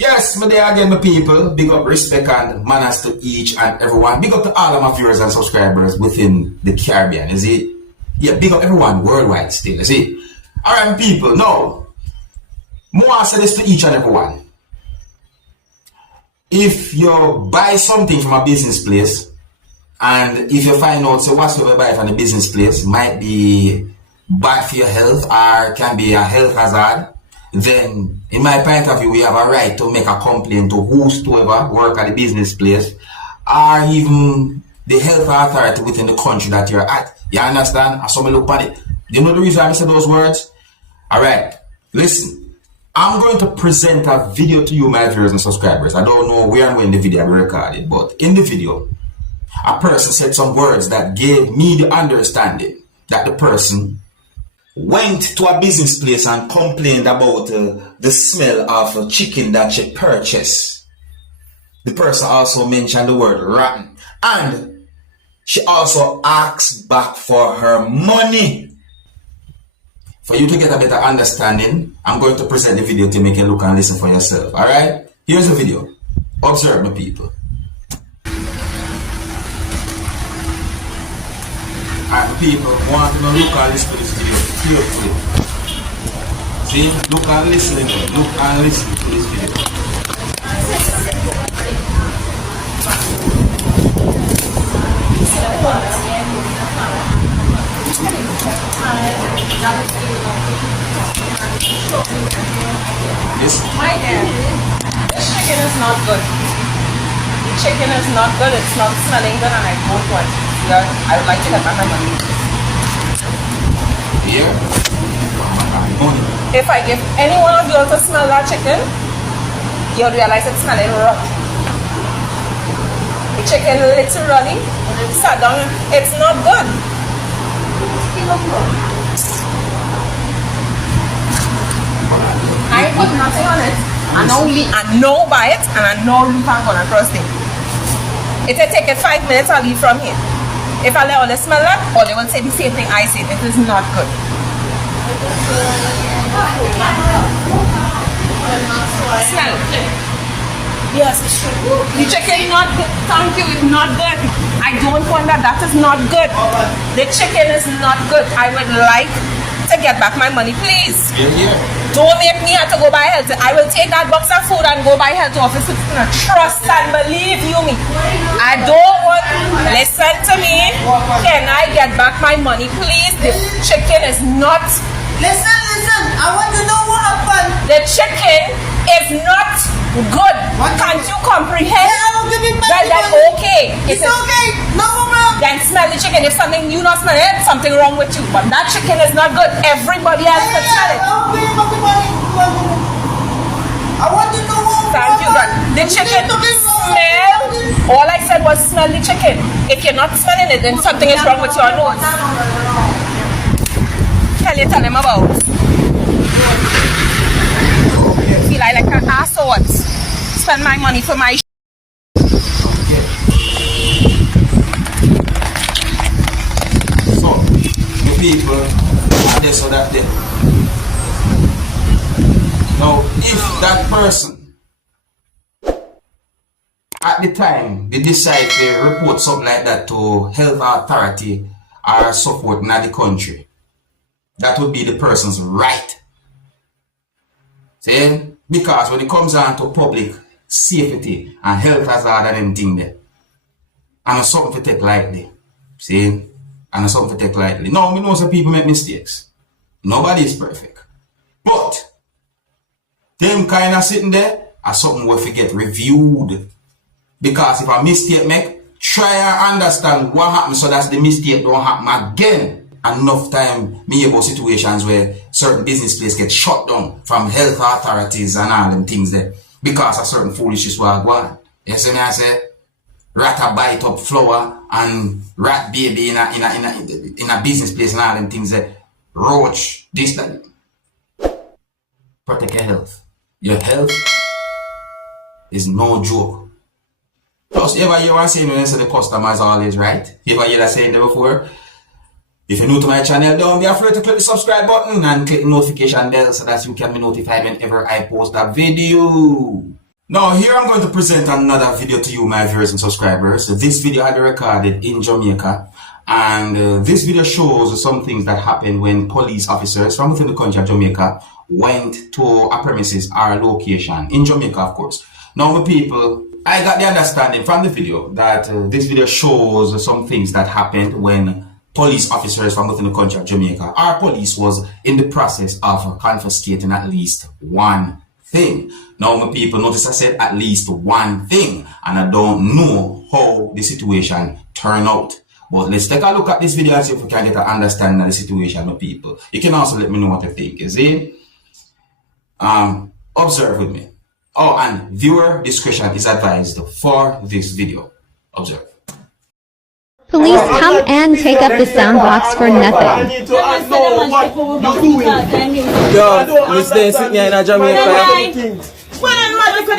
Yes, my day again, my people. Big up, respect, and manners to each and everyone. Big up to all of my viewers and subscribers within the Caribbean, is it? Yeah, big up everyone worldwide still, is it? Alright, people, now, more say this to each and everyone. If you buy something from a business place, and if you find out, so whatsoever you buy from the business place might be bad for your health or can be a health hazard, then in my point of view, we have a right to make a complaint to whosoever work at the business place or even the health authority within the country that you're at. You understand? And some look at it. Do you know the reason I said those words? Alright, listen. I'm going to present a video to you, my viewers and subscribers. I don't know where and when the video will be recorded, but in the video, a person said some words that gave me the understanding that the person went to a business place and complained about the smell of chicken that she purchased. The person also mentioned the word rotten. And she also asked back for her money. For you to get a better understanding, I'm going to present the video to make you look and listen for yourself. Alright? Here's the video. Observe my people. Alright, people want to look and listen to this video carefully. See? Look and listen to it. Look and listen to this video. Listen. My dear, this chicken is not good. The chicken is not good. It's not smelling good and I don't want it. I would like to get back my money. Yeah. If I give any one of you to smell that chicken, you'll realize it's smelling rotten. The chicken literally sat down. It's not good. I put nothing on it. I know by it and I know you can't go across it. It will take it 5 minutes, I'll leave from here. If I let all smell that, all they will say the same thing I said. It is not good. Smell. Yes, it's true. The chicken not good. Thank you, it's not good. I don't want that. That is not good. The chicken is not good. I would like to get back my money, please. Yeah. Don't make me have to go buy health. I will take that box of food and go buy health office. Trust and believe you me. I don't want. Listen to me. Can I get back my money, please? The chicken is not. Listen. I want to know what happened. The chicken is not good. Can't you comprehend? Yeah, I will give it back. Well, then okay. It's okay. No problem. Then smell the chicken. If something you not smell it, something wrong with you. But that chicken is not good. Everybody else can smell it. I'll pay back the money. I want to know what Thank you, God. The chicken smell. All I said was smell the chicken. If you're not smelling it, then something is wrong with your nose. Tell him about. Feel like an ass or what? Spend my money for my So, the people are this or that there. Now, if that person at the time they decide to report something like that to health authority or support in the country, that would be the person's right. See? Because when it comes down to public safety and health hazard and anything there, and it's something to take lightly. See? And it's something to take lightly. Now, we know some people make mistakes. Nobody is perfect. But them kind of sitting there are something we forget reviewed. Because if a mistake make, try and understand what happened so that the mistake don't happen again. Enough time me about situations where certain business places get shut down from health authorities and all them things there because of certain foolishness was going on. You see me I say? Rat a bite up flour and rat baby in a business place and all them things there. Roach, this, that. Protect your health. Your health is no joke. Plus, you ever hear what I'm saying when I say the customer is always right? You ever hear that saying there before? If you're new to my channel, don't be afraid to click the subscribe button and click the notification bell so that you can be notified whenever I post a video. Now here I'm going to present another video to you, my viewers and subscribers. This video had been recorded in Jamaica, and this video shows some things that happened when police officers from within the country of Jamaica went to a premises or a location in Jamaica, of course. Now, my people, I got the understanding from the video that this video shows some things that happened when police officers from within the country of Jamaica, our police, was in the process of confiscating at least one thing. Now, my people, notice I said at least one thing, and I don't know how the situation turned out. But let's take a look at this video and see if we can get an understanding of the situation, my people. You can also let me know what you think, is it? Observe with me. Oh, and viewer discretion is advised for this video. Observe. Police come and take up the sound box for I nothing. need to know what you're doing. Yo, Miss Day sitting here in Jamaica.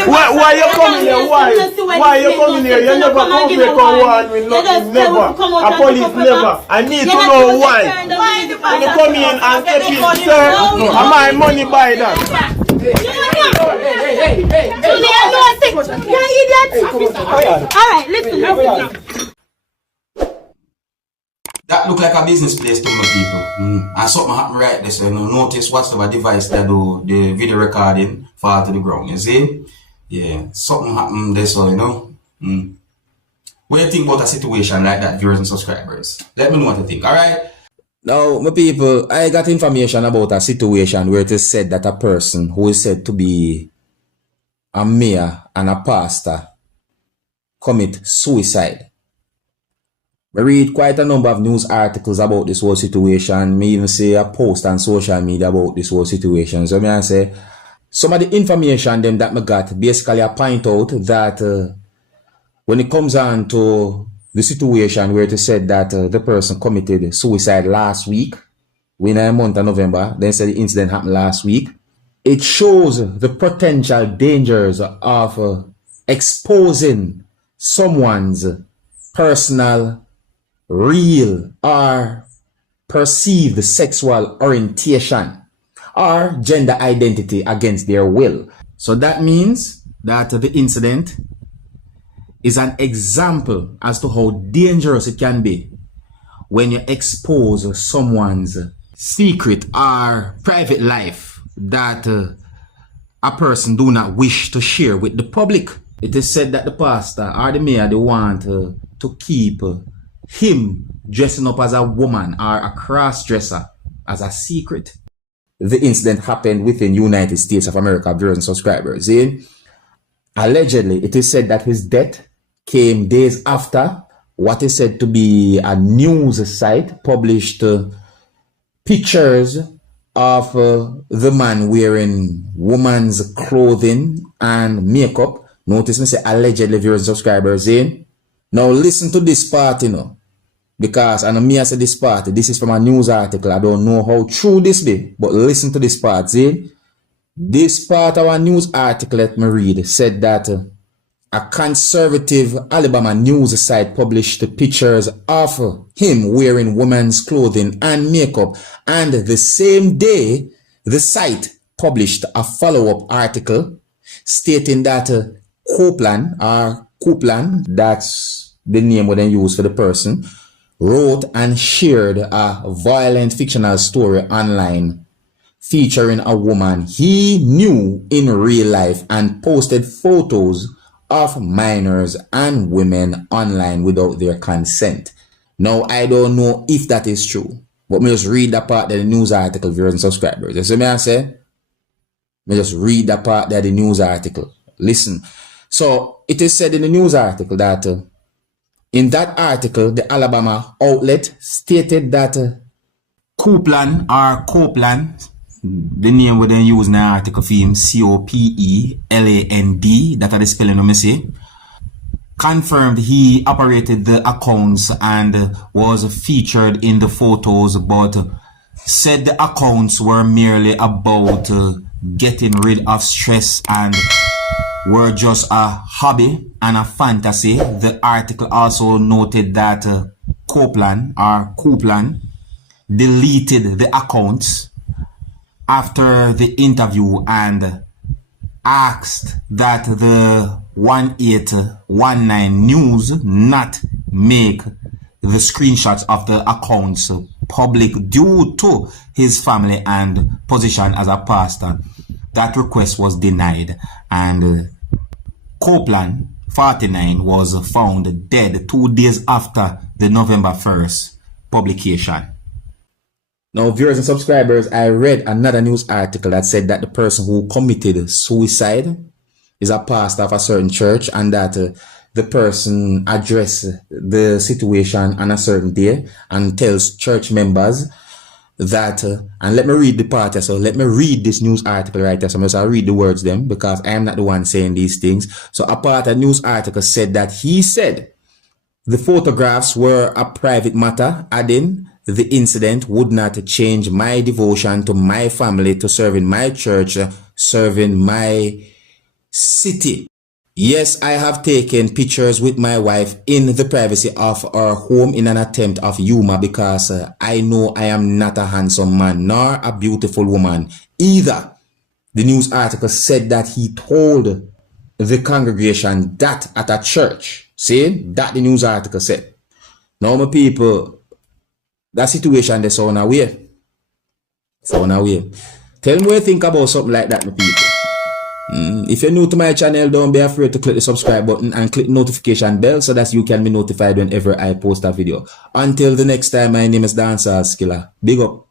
Why you coming here? Why you coming here? You never come here, come on with nothing, never. A police never. I need to know why. When you come in and step in, sir, am my money by that? Alright, listen. That look like a business place to my people. And something happened right there, so you know, notice whatever device that do the video recording fall to the ground, you see? Yeah, something happened there, so you know. What do you think about a situation like that, viewers and subscribers? Let me know what you think, alright? Now, my people, I got information about a situation where it is said that a person who is said to be a mayor and a pastor commit suicide. I read quite a number of news articles about this whole situation. Me even see a post on social media about this whole situation. So I say, some of the information them that I got, basically I point out that when it comes on to the situation where it is said that the person committed suicide last week, in a month of November, then said the incident happened last week, it shows the potential dangers of exposing someone's personal, real or perceived sexual orientation or gender identity against their will. So that means that the incident is an example as to how dangerous it can be when you expose someone's secret or private life that a person do not wish to share with the public. It is said that the pastor or the mayor, they want to keep him dressing up as a woman or a cross-dresser as a secret. The incident happened within United States of America, viewers and subscribers. Allegedly, it is said that his death came days after what is said to be a news site published pictures of the man wearing woman's clothing and makeup. Notice me say allegedly, viewers and subscribers. Now listen to this part, you know. Because, and me I said this part, this is from a news article. I don't know how true this be, but listen to this part, see? This part of a news article, let me read, said that a conservative Alabama news site published the pictures of him wearing women's clothing and makeup. And the same day, the site published a follow-up article stating that Copeland, that's the name what they use for the person, wrote and shared a violent fictional story online featuring a woman he knew in real life and posted photos of minors and women online without their consent. Now, I don't know if that is true, but me just read that part of the news article, viewers and subscribers. You see me I say? Me just read that part of the news article. Listen. So, it is said in the news article that in that article, the Alabama outlet stated that Copeland, the name we then use in the article for him, Copeland, that are the spelling of me say, confirmed he operated the accounts and was featured in the photos, but said the accounts were merely about getting rid of stress and were just a hobby and a fantasy. The article also noted that Copeland deleted the accounts after the interview and asked that the 1819 news not make the screenshots of the accounts public due to his family and position as a pastor. That request was denied, and Copeland 49 was found dead 2 days after the November 1st publication. Now, viewers and subscribers, I read another news article that said that the person who committed suicide is a pastor of a certain church, and that the person addressed the situation on a certain day and tells church members that, and let me read the part, so let me read this news article right there. So I'm just read the words them, because I am not the one saying these things. So a part of the news article said that he said the photographs were a private matter, adding the incident would not change my devotion to my family, to serving my church, serving my city. Yes, I have taken pictures with my wife in the privacy of our home in an attempt of humor, because I know I am not a handsome man nor a beautiful woman either. The news article said that he told the congregation that at a church. See, that the news article said. Now, my people, that situation they sound away. Sound away. Tell me what you think about something like that, my people. If you're new to my channel, don't be afraid to click the subscribe button and click the notification bell so that you can be notified whenever I post a video. Until the next time, my name is Dancehall Skilla. Big up.